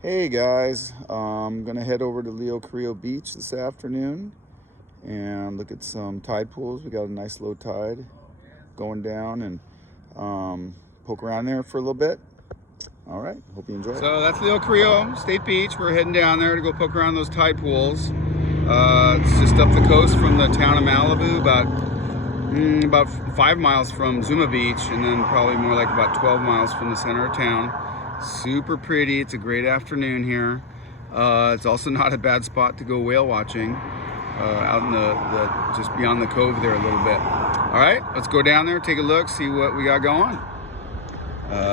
Hey guys, I'm gonna head over to Leo Carrillo Beach this afternoon and look at some tide pools. We got a nice low tide going down and poke around there for a little bit. All right, hope you enjoy it. So that's Leo Carrillo State Beach. We're heading down there to go poke around those tide pools. It's just up the coast from the town of Malibu, about 5 miles from Zuma Beach, and then probably more like about 12 miles from the center of town. Super pretty. It's a great afternoon here. It's also not a bad spot to go whale watching, out in the just beyond the cove there a little bit. All right, let's go down there, take a look, see what we got going.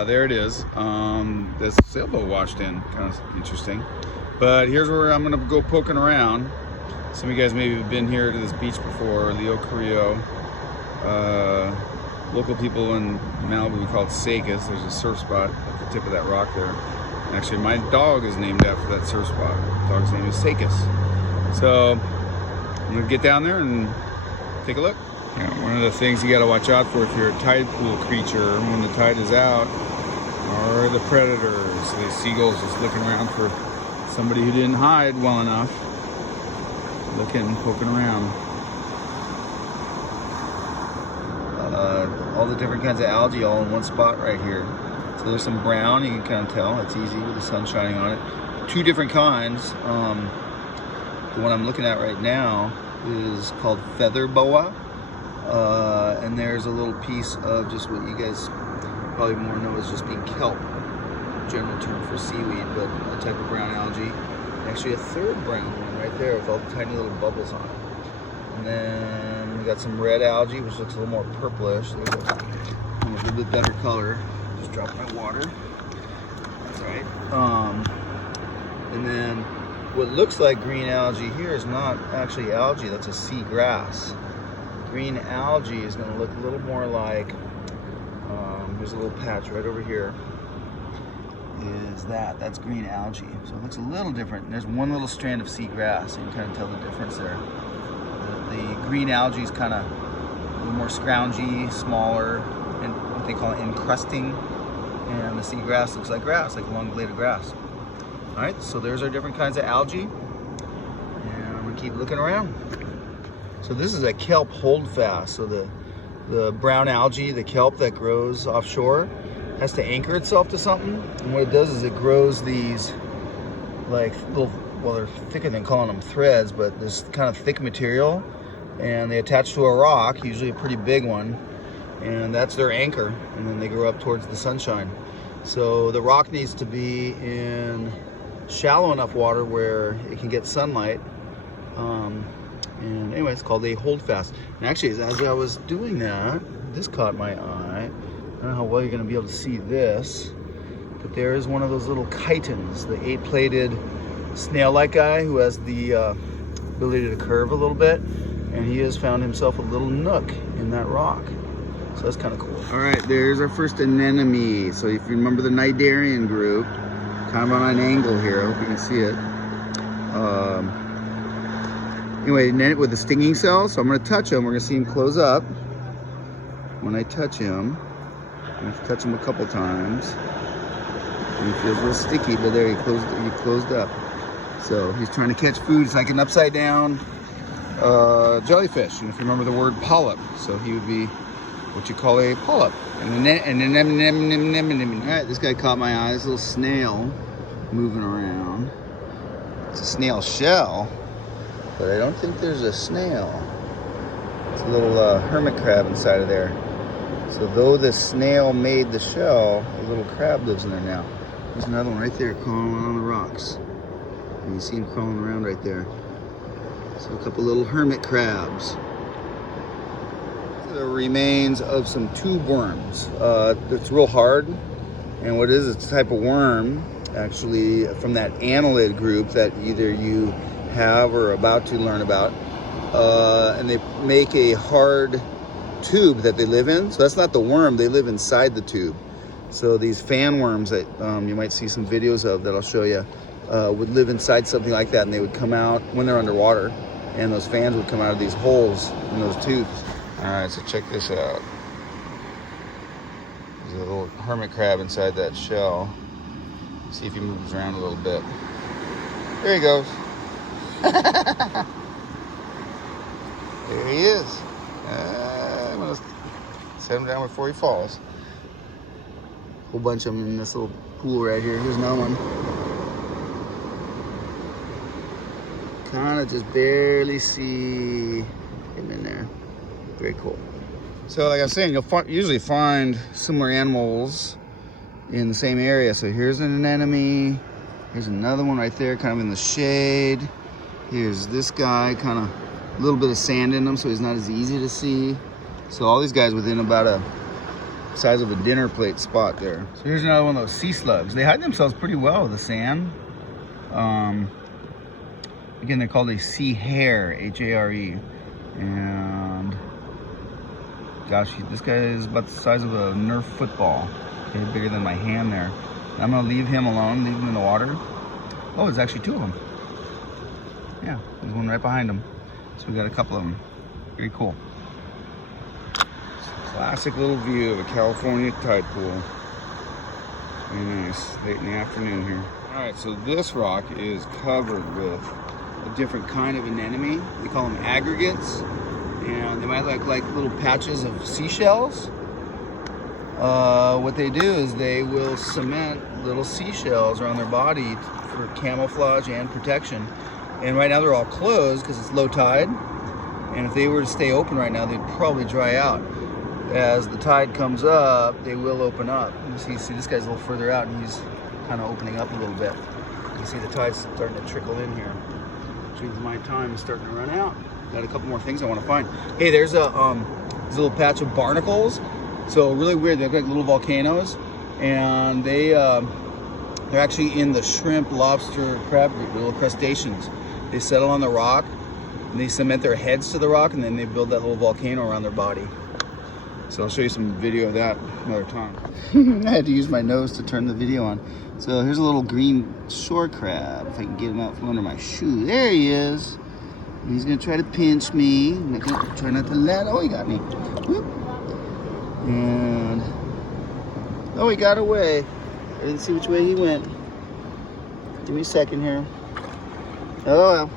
There it is. This sailboat washed in, kind of interesting. But here's where I'm gonna go poking around. Some of you guys maybe have been here to this beach before, Leo Carrillo. Local people in Malibu, we call it Sakis. There's a surf spot at the tip of that rock there. Actually, my dog is named after that surf spot. The dog's name is Sakis. So I'm gonna get down there and take a look. One of the things you gotta watch out for if you're a tide pool creature when the tide is out are the predators. So these seagulls just looking around for somebody who didn't hide well enough. Poking around. All the different kinds of algae all in one spot right here. So there's some brown, you can kind of tell. It's easy with the sun shining on it. Two different kinds. The one I'm looking at right now is called feather boa. And there's a little piece of just what you guys probably more know as just being kelp. General term for seaweed, but a type of brown algae. Actually a third brown one right there with all the tiny little bubbles on it. And then we got some red algae, which looks a little more purplish. There's a little bit better color. Just dropped my water. That's right. And then what looks like green algae here is not actually algae, that's a sea grass. Green algae is going to look a little more like, there's a little patch right over here. That's green algae. So it looks a little different. There's one little strand of sea grass, so you can kind of tell the difference there. The green algae is kind of a little more scroungy, smaller, and what they call encrusting. And the sea grass looks like grass, like a long blade of grass. All right, so there's our different kinds of algae. And I'm gonna keep looking around. So this is a kelp holdfast. So the brown algae, the kelp that grows offshore, has to anchor itself to something. And what it does is it grows these like little, well, they're thicker than calling them threads, but this kind of thick material, and they attach to a rock, usually a pretty big one, and that's their anchor, and then they grow up towards the sunshine. So the rock needs to be in shallow enough water where it can get sunlight. And anyway, it's called a holdfast. And actually, as I was doing that, this caught my eye. I don't know how well you're going to be able to see this, but there is one of those little chitons, the 8-plated snail-like guy who has the ability to curve a little bit, and he has found himself a little nook in that rock. So that's kind of cool. All right, there's our first anemone. So if you remember the cnidarian group, kind of on an angle here. I hope you can see it. Anyway, with the stinging cells, so I'm going to touch him. We're going to see him close up. When I touch him, I have to touch him a couple times. And he feels a little sticky, but there he closed up. So he's trying to catch food. It's like an upside down jellyfish. And if you remember the word polyp, so he would be what you call a polyp. All right, this guy caught my eye. This little snail moving around. It's a snail shell, but I don't think there's a snail. It's a little hermit crab inside of there. So though the snail made the shell, a little crab lives in there now. There's another one right there crawling on the rocks. And you see him crawling around right there. So a couple little hermit crabs. The remains of some tube worms. It's real hard. And what it is, it's a type of worm, actually, from that annelid group that either you have or are about to learn about. And they make a hard tube that they live in. So that's not the worm, they live inside the tube. So these fan worms that you might see some videos of that I'll show you would live inside something like that, and they would come out when they're underwater, and those fans would come out of these holes in those tubes. All right, so check this out. There's a little hermit crab inside that shell. See if he moves around a little bit. There he goes. There he is. I'm gonna set him down before he falls. Whole bunch of them in this little pool right here. Here's another one. Kind of just barely see him in there. Very cool. So like I was saying, you'll usually find similar animals in the same area. So here's an anemone. Here's another one right there, kind of in the shade. Here's this guy, kind of a little bit of sand in him, so he's not as easy to see. So all these guys within about a size of a dinner plate spot there. So here's another one of those sea slugs. They hide themselves pretty well with the sand. Again, they're called a sea hare, H-A-R-E. And gosh, this guy is about the size of a Nerf football. Okay, bigger than my hand there. And I'm gonna leave him alone, leave him in the water. Oh, there's actually two of them. Yeah, there's one right behind him. So we got a couple of them. Very cool. Classic little view of a California tide pool. Very nice, late in the afternoon here. All right, so this rock is covered with a different kind of anemone. We call them aggregates. And they might look like little patches of seashells. What they do is they will cement little seashells around their body for camouflage and protection. And right now they're all closed because it's low tide. And if they were to stay open right now, they'd probably dry out. As the tide comes up, they will open up. You see this guy's a little further out and he's kind of opening up a little bit. You see the tide's starting to trickle in here. Which means my time is starting to run out. Got a couple more things I want to find. Hey, there's a little patch of barnacles. So really weird, they look like little volcanoes. And they're actually in the shrimp, lobster, crab group, little crustaceans. They settle on the rock and they cement their heads to the rock and then they build that little volcano around their body. So I'll show you some video of that another time. I had to use my nose to turn the video on. So here's a little green shore crab. If I can get him out from under my shoe. There he is. And he's gonna try to pinch me. I'm gonna try not to let, oh, he got me. Whoop. And, oh, he got away. I didn't see which way he went. Give me a second here. Oh well.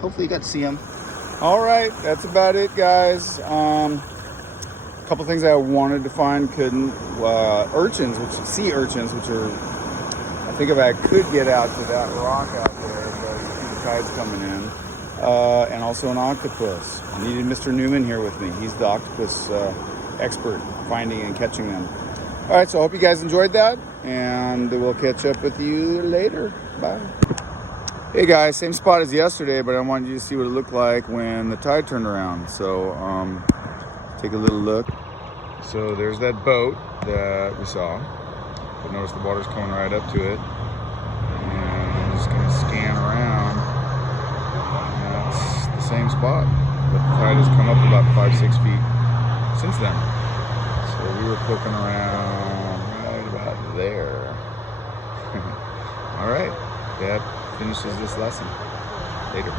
Hopefully you got to see him. All right, that's about it, guys. Couple things I wanted to find, couldn't. Urchins, sea urchins, which are, I think if I could get out to that rock out there, but you see the tide's coming in. And also an octopus. I needed Mr. Newman here with me. He's the octopus expert, finding and catching them. All right, so I hope you guys enjoyed that, and we'll catch up with you later. Bye. Hey guys, same spot as yesterday, but I wanted you to see what it looked like when the tide turned around. So take a little look. So there's that boat that we saw. But notice the water's coming right up to it. And I'm just gonna scan around. And that's the same spot. But the tide has come up about 5-6 feet since then. So we were poking around right about there. All right, that finishes this lesson. Later.